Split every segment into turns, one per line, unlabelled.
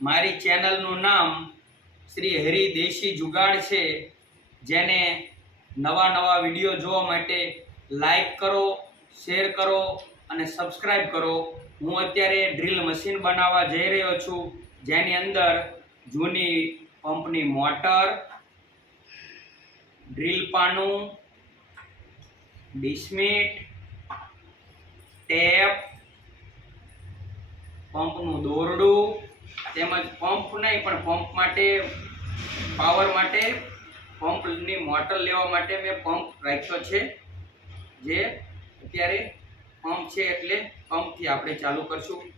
મારી ચેનલનું નામ શ્રી હરિ દેશી જુગાડ છે. જેને નવા નવા વીડિયો જોવા માટે લાઈક કરો, શેર કરો અને સબસ્ક્રાઈબ કરો. હું અત્યારે ડ્રિલ મશીન બનાવવા જઈ રહ્યો છું. જેની અંદર જૂની પંપની મોટર, ડ્રીલ પાનું, ડિસ્મિટ, ટેપ, પંપનું દોરડું તેમજ પંપ નહીં, પણ પંપ માટે, પાવર માટે, પંપની મોટર લેવા માટે મેં પંપ રાખ્યો છે. જે અત્યારે પંપ છે એટલે પંપથી આપણે ચાલુ કરશું.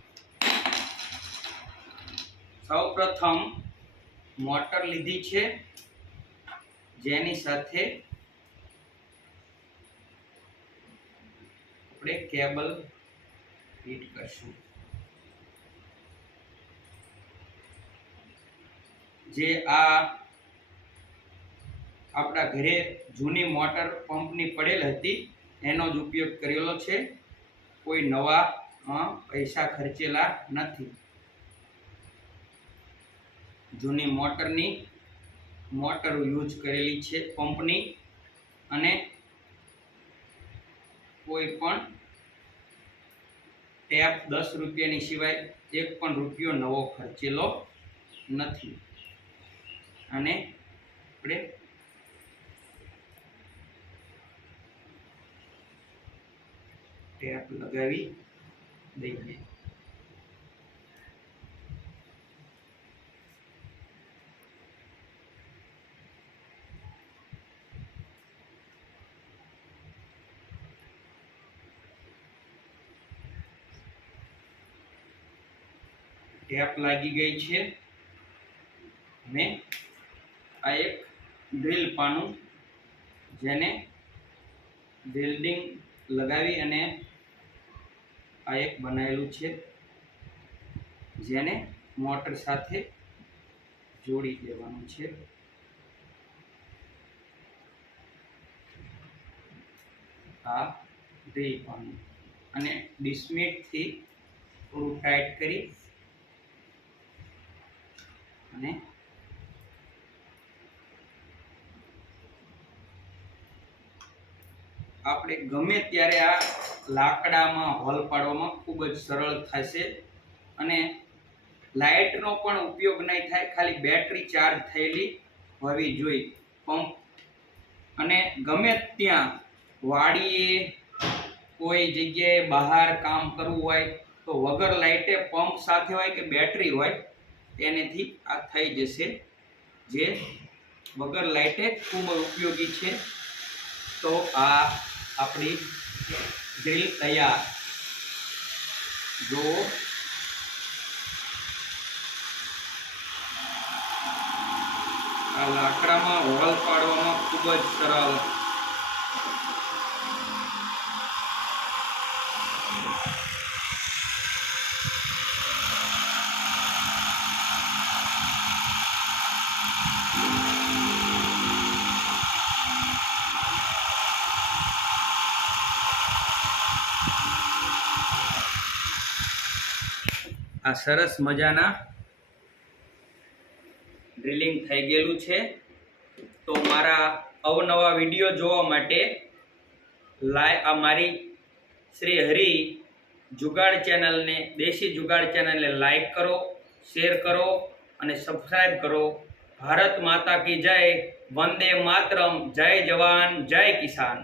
સૌ પ્રથમ મોટર લીધી છે. જેની સાથે આપણે કેબલ ફિટ કરશું. જે આ આપણા ઘરે જૂની મોટર પંપની પડેલ હતી, એનો જ ઉપયોગ કરેલો છે. કોઈ નવા પૈસા ખર્ચેલા નથી. જૂની મોટરની, મોટર યુઝ કરેલી છે પંપની અને કોઈ પણ ટેપ દસ રૂપિયાની સિવાય એક પણ રૂપિયો નવો ખર્ચેલો નથી. અને આપણે ટેપ લગાવી દઈએ. ટેપ લાગી ગઈ છે. અને આ એક ડ્રિલ પાનું જેને વેલ્ડિંગ લગાવી અને આ એક બનાવેલું છે, જેને મોટર સાથે જોડી દેવાનું છે. આ ડ્રીલ પાનું. અને ડિસ્મિટથી થોડું ટાઈટ કરી અને આપણે ગમે ત્યારે આ લાકડામાં હોલ પાડવામાં ખૂબ જ સરળ થશે અને લાઇટનો પણ ઉપયોગ નહીં થાય, ખાલી બેટરી ચાર્જ થયેલી હોવી જોઈએ પંપ. અને ગમે ત્યાં વાડીએ કોઈ જગ્યાએ બહાર કામ કરવું હોય તો વગર લાઇટે પંપ સાથે હોય કે બેટરી હોય, એનેથી આ થઈ જશે. જે વગર લાઇટે ખૂબ ઉપયોગી છે. તો આ આપણી ડ્રીલ તૈયાર. જો આ લાકડામાં હોલ પાડવામાં ખૂબ જ સરળ. આ સરસ મજાના ડ્રિલિંગ થઈ ગયેલું છે. તો મારા અવનવા વીડિયો જોવા માટે લાય આ મારી શ્રી હરિ જુગાડ ચેનલને દેશી જુગાડ ચેનલને લાઈક કરો શેર કરો અને સબસ્ક્રાઈબ કરો. ભારત માતા કી જય, વંદે માતરમ, જય જવાન, જય કિસાન.